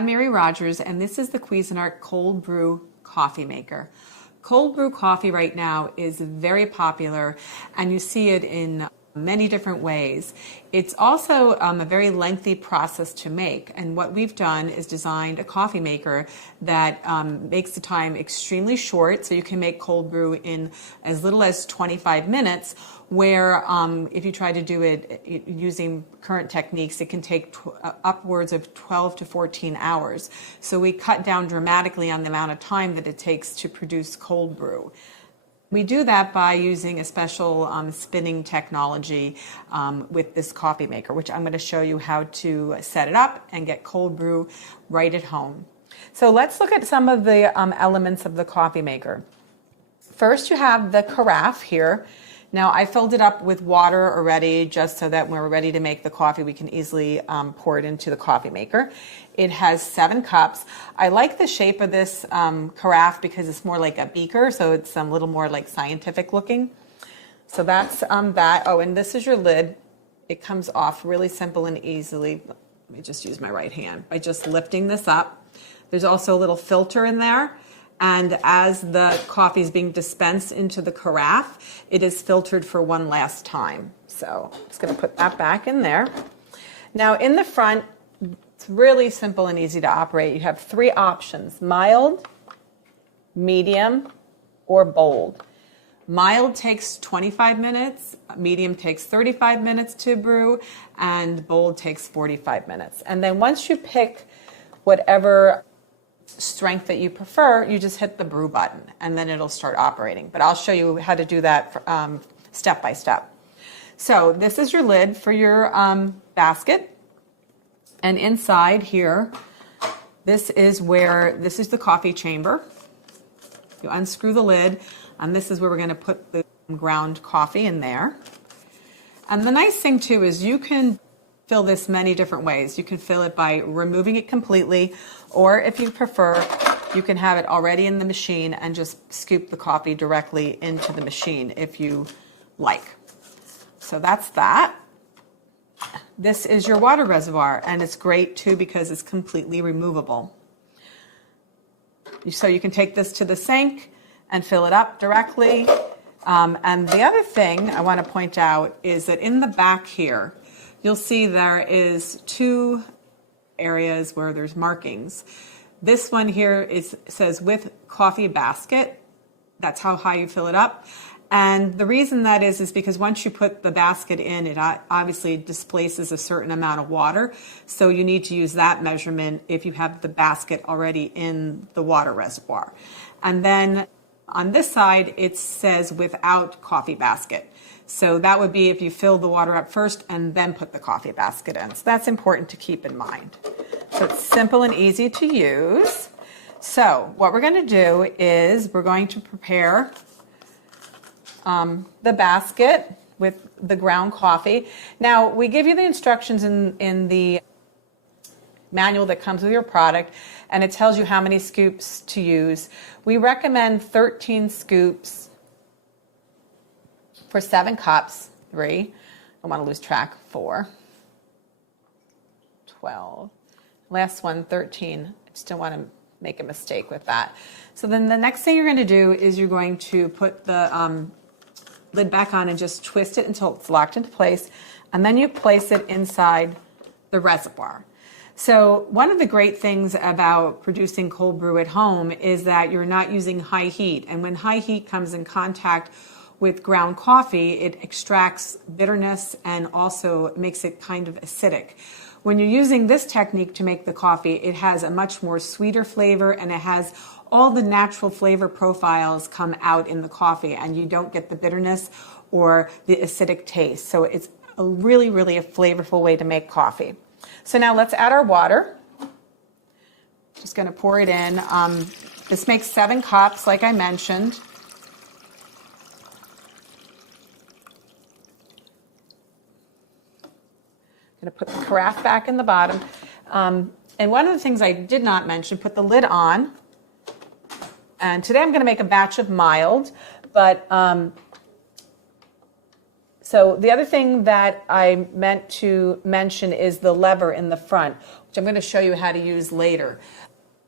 I'm Mary Rogers, and this is the Cuisinart Cold Brew Coffee Maker. Cold brew coffee right now is very popular, and you see it in many different ways. It's also a very lengthy process to make, and what we've done is designed a coffee maker that makes the time extremely short, so you can make cold brew in as little as 25 minutes, where if you try to do it using current techniques, it can take upwards of 12 to 14 hours. So we cut down dramatically on the amount of time that it takes to produce cold brew. We do that by using a special spinning technology with this coffee maker, which I'm going to show you how to set it up and get cold brew right at home. So let's look at some of the elements of the coffee maker. First, you have the carafe here. Now, I filled it up with water already just so that when we're ready to make the coffee, we can easily pour it into the coffee maker. It has 7 cups. I like the shape of this carafe because it's more like a beaker, so it's a little more like scientific looking. So that's that. Oh, and this is your lid. It comes off really simple and easily. Let me just use my right hand by just lifting this up. There's also a little filter in there. And as the coffee is being dispensed into the carafe, it is filtered for one last time. So I'm just going to put that back in there. Now in the front, it's really simple and easy to operate. You have 3 options: mild, medium, or bold. Mild takes 25 minutes, medium takes 35 minutes to brew, and bold takes 45 minutes. And then once you pick whatever strength that you prefer, you just hit the brew button and then it'll start operating. But I'll show you how to do that step by step. So this is your lid for your basket, and inside here, this is the coffee chamber. You unscrew the lid, and this is where we're going to put the ground coffee in there. And the nice thing too is you can fill this many different ways. You can fill it by removing it completely, or if you prefer, you can have it already in the machine and just scoop the coffee directly into the machine if you like. So that's that. This is your water reservoir, and it's great too because it's completely removable. So you can take this to the sink and fill it up directly. And the other thing I want to point out is that in the back here, you'll see there is 2 areas where there's markings. This one here says with coffee basket. That's how high you fill it up. And the reason that is because once you put the basket in, it obviously displaces a certain amount of water. So you need to use that measurement if you have the basket already in the water reservoir. And then on this side, it says without coffee basket. So that would be if you fill the water up first and then put the coffee basket in. So that's important to keep in mind. So it's simple and easy to use. So what we're going to do is we're going to prepare the basket with the ground coffee. Now, we give you the instructions in the manual that comes with your product, and it tells you how many scoops to use. We recommend 13 scoops for 7 cups, 3, I don't want to lose track, 4, 12, last one, 13. I just don't want to make a mistake with that. So then the next thing you're going to do is you're going to put the lid back on and just twist it until it's locked into place, and then you place it inside the reservoir. So one of the great things about producing cold brew at home is that you're not using high heat, and when high heat comes in contact with ground coffee, it extracts bitterness and also makes it kind of acidic. When you're using this technique to make the coffee, it has a much more sweeter flavor, and it has all the natural flavor profiles come out in the coffee, and you don't get the bitterness or the acidic taste. So it's a really a flavorful way to make coffee. So now let's add our water. Just going to pour it in. This makes 7 cups, like I mentioned. I'm going to put the carafe back in the bottom. And one of the things I did not mention, put the lid on. And today I'm going to make a batch of mild, but So the other thing that I meant to mention is the lever in the front, which I'm going to show you how to use later.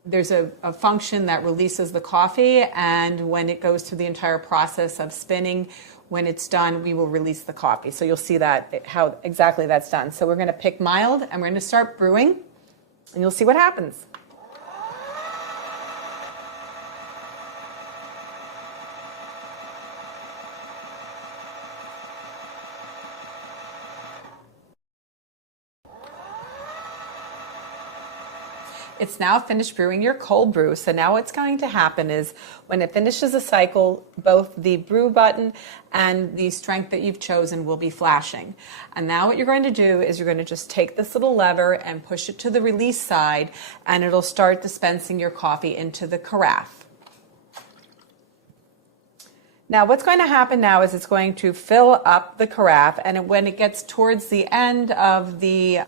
There's a function that releases the coffee, and when it goes through the entire process of spinning, when it's done, we will release the coffee. So you'll see that, how exactly that's done. So we're going to pick mild, and we're going to start brewing, and you'll see what happens. It's now finished brewing your cold brew. So now what's going to happen is when it finishes a cycle, both the brew button and the strength that you've chosen will be flashing. And now what you're going to do is you're going to just take this little lever and push it to the release side, and it'll start dispensing your coffee into the carafe. Now what's going to happen now is it's going to fill up the carafe, and when it gets towards the end of the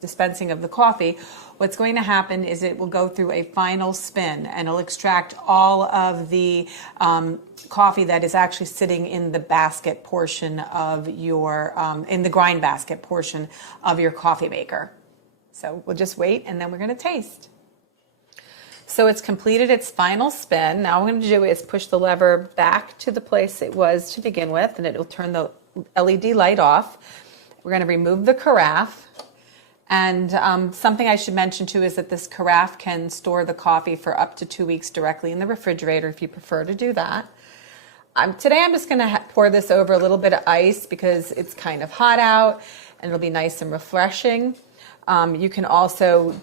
dispensing of the coffee, what's going to happen is it will go through a final spin, and it'll extract all of the coffee that is actually sitting in the basket portion of your, in the grind basket portion of your coffee maker. So we'll just wait, and then we're going to taste. So it's completed its final spin. Now what I'm going to do is push the lever back to the place it was to begin with, and it will turn the LED light off. We're going to remove the carafe. And something I should mention too is that this carafe can store the coffee for up to 2 weeks directly in the refrigerator if you prefer to do that. Today I'm just going to pour this over a little bit of ice because it's kind of hot out, and it'll be nice and refreshing. You can also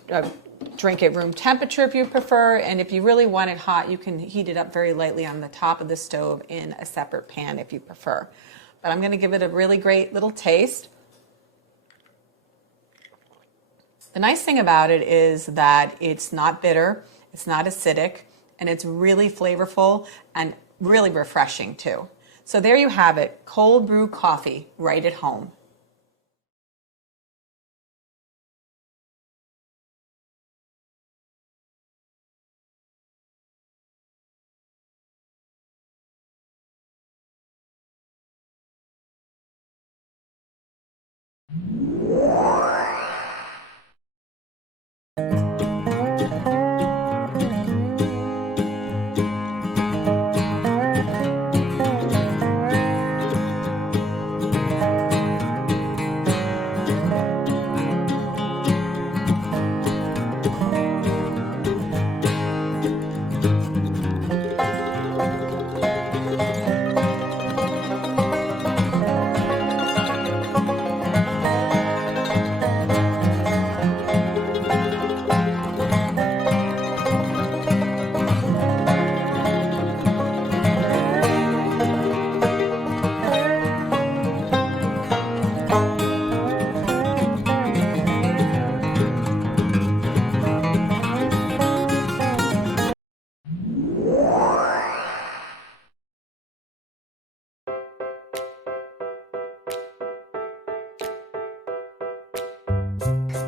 drink at room temperature if you prefer, and if you really want it hot, you can heat it up very lightly on the top of the stove in a separate pan if you prefer. But I'm going to give it a really great little taste. The nice thing about it is that it's not bitter, it's not acidic, and it's really flavorful and really refreshing too. So there you have it, cold brew coffee right at home.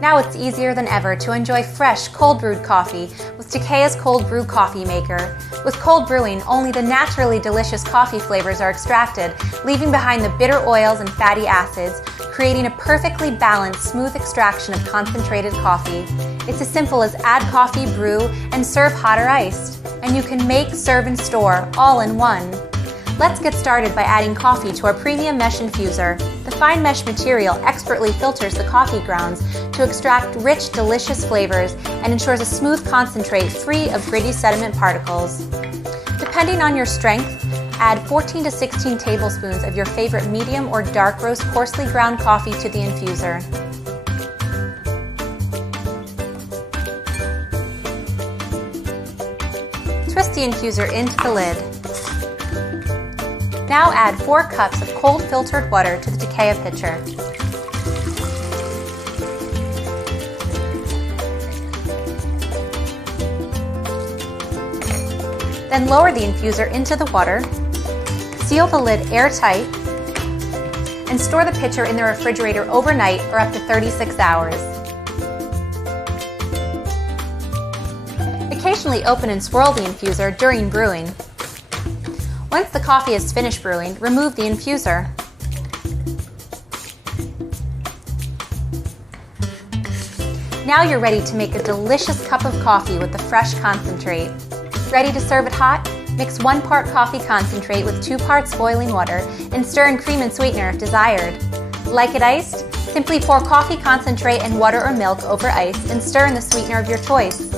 Now it's easier than ever to enjoy fresh, cold brewed coffee with Takea's Cold Brew Coffee Maker. With cold brewing, only the naturally delicious coffee flavors are extracted, leaving behind the bitter oils and fatty acids, creating a perfectly balanced, smooth extraction of concentrated coffee. It's as simple as add coffee, brew, and serve hot or iced. And you can make, serve, and store all in one. Let's get started by adding coffee to our premium mesh infuser. The fine mesh material expertly filters the coffee grounds to extract rich, delicious flavors and ensures a smooth concentrate free of gritty sediment particles. Depending on your strength, add 14 to 16 tablespoons of your favorite medium or dark roast coarsely ground coffee to the infuser. Twist the infuser into the lid. Now add 4 cups of cold filtered water to the Takea pitcher. Then lower the infuser into the water, seal the lid airtight, and store the pitcher in the refrigerator overnight or up to 36 hours. Occasionally open and swirl the infuser during brewing. Once the coffee is finished brewing, remove the infuser. Now you're ready to make a delicious cup of coffee with the fresh concentrate. Ready to serve it hot? Mix 1 part coffee concentrate with 2 parts boiling water and stir in cream and sweetener if desired. Like it iced? Simply pour coffee concentrate and water or milk over ice and stir in the sweetener of your choice.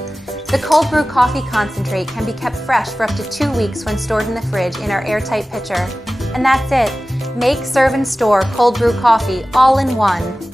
The cold brew coffee concentrate can be kept fresh for up to 2 weeks when stored in the fridge in our airtight pitcher. And that's it. Make, serve, and store cold brew coffee all in one.